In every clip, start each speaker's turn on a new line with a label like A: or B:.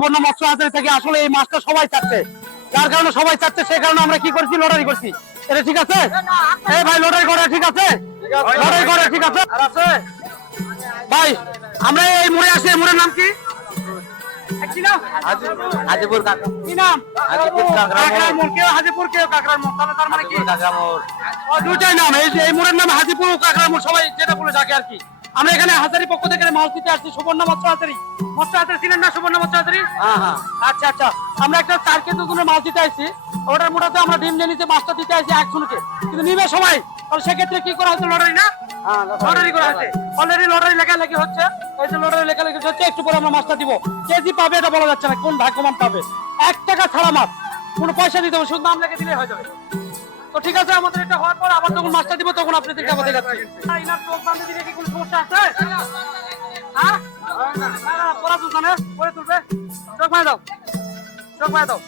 A: সুবর্ণ মৎস্য হাজারি থেকে আসলে এই মাছটা সবাই চাচ্ছে? যার কারণে সবাই চাচ্ছে সেই কারণে আমরা কি করছি? লটারি করছি। এটা ঠিক আছে? এই ভাই লটারি করে ঠিক আছে? লটারি করে ঠিক আছে? ভাই আমরা এই মোড়ে আসি এই মোড়ের নাম কি?
B: হাজিপুর
A: কি নাম?
B: হাজিপুর মোড়।
A: কাকড়ার মোড় কেউ হাজিপুর কেউ কাকড়ার মোড়। তাহলে তার মানে কি?
B: কাকা মোড়।
A: দুইটাই নাম। এই যে এই মোড়ের নাম হাজিপুর ও কাকড়ার মোড় সবাই যেটা বলে ডাকে আর কি। আমরা এখানে হাজারি পক্ষ থেকে মাছ দিতে আসছি। সুবর্ণ মৎস্য হাজারি। মৎস্য হাজারি ছিলেন না সুবর্ণ মৎস্য হাজারি?
B: হ্যাঁ হ্যাঁ।
A: আচ্ছা আচ্ছা। আমরা একটা চার কেজি ওজনের মাছ দিতে আসছি। ওটার মোটাতে আমরা ডিম নিয়ে নিতে মাছটা দিতে আসছি একজনকে কিন্তু নিবে সবাই। তাহলে সেক্ষেত্রে কি করা হচ্ছে লটারি না?
B: হ্যাঁ,
A: লটারি। করা হচ্ছে। অলরেডি লটারি লেখালেখি হচ্ছে। এই যে লটারি লেখালেখি হচ্ছে একটু পরে আমরা মাছটা দিব। কেজি পাবে এটা বলা যাচ্ছে না। কোন ভাগ্যবান পাবে? এক টাকা ছাড়া মাছ। কোনো পয়সা দিতে হবে শুধু নাম লেখে দিলে হয়ে যাবে। তো ঠিক আছে আমাদের এটা হওয়ার পর আবার যখন মাছটা দিব তখন আপনাদেরকে আমাদের কাছে ইনার চোখ বাঁধে দিলে কি কোনো সমস্যা আছে? হ্যাঁ না, না, পড়া তুলছে না পরে তুলবে। চোখ ভাই দাও চোখ দাও।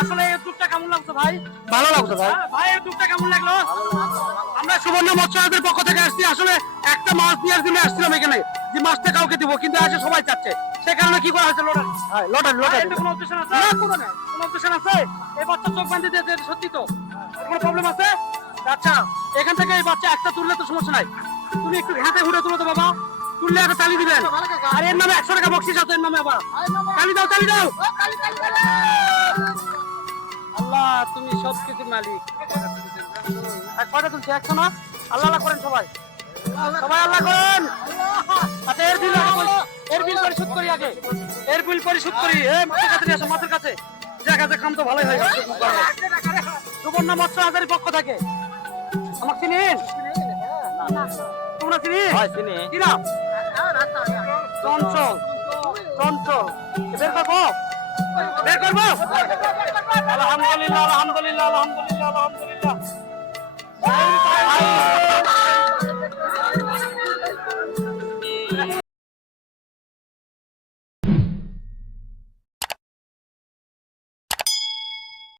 A: আসলে এই টুকটা কেমন লাগছে ভাই? ভালো লাগছে ভাই। ভাই এই টুকটা কেমন লাগল? আমরা সুবর্ণ মৎস্যদের পক্ষ থেকে আসছি। আসলে একটা মাছ দেওয়ার জন্য আসছিলাম এখানে। যে মাছটা কাউকে দিব কিন্তু আজকে সবাই চাচ্ছে। সে কারণে কি করা হয়েছে লটারি লটারি লটারি কোনো অবজেকশন আছে? না কোনো নাই। কোনো অবজেকশন আছে? এই বাচ্চা চোখ বাঁধে দিয়ে দিয়ে সত্যি তো। কোনো প্রবলেম আছে? আচ্ছা এখান থেকে এই বাচ্চা একটা তুললে তো সমস্যা নাই। তুমি একটু হাতে ঘুরে তুলো তো বাবা। তুললে একটা তালি দিবেন। আর এর নামে একশো টাকা বকশিস আছে এর নামে আবার। তালি দাও তালি দাও। আল্লাহ তুমি সব কিছুর মালিক আর কয়টা তুলছে? একশো না? আল্লাহ আল্লাহ করেন সবাই। সবাই আল্লাহ করেন। আচ্ছা এর বিল এর বিল পরিশোধ করি আগে। এর বিল পরিশোধ করি। এ মাছের কাছে আসো মাছের কাছে। দেখা যাক খাম তো ভালোই হয়ে গেছে সুবর্ণ মৎস্য হাজারি পক্ষ থেকে। আমার চিনিন? তোমরা চিনি
B: হয় চিনি।
A: কি নাম? চঞ্চল। চঞ্চল। বের করব? বের করব? আলহামদুলিল্লাহ আলহামদুলিল্লাহ আলহামদুলিল্লাহ আলহামদুলিল্লাহ।